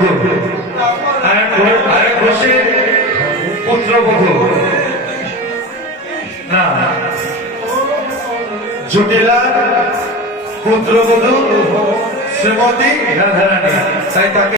পুত্রবধূ, আরেক ঘোষের পুত্রবধূ, না জটিলার পুত্রবধূ শ্রীমতী রাধারানী, তাই তাকে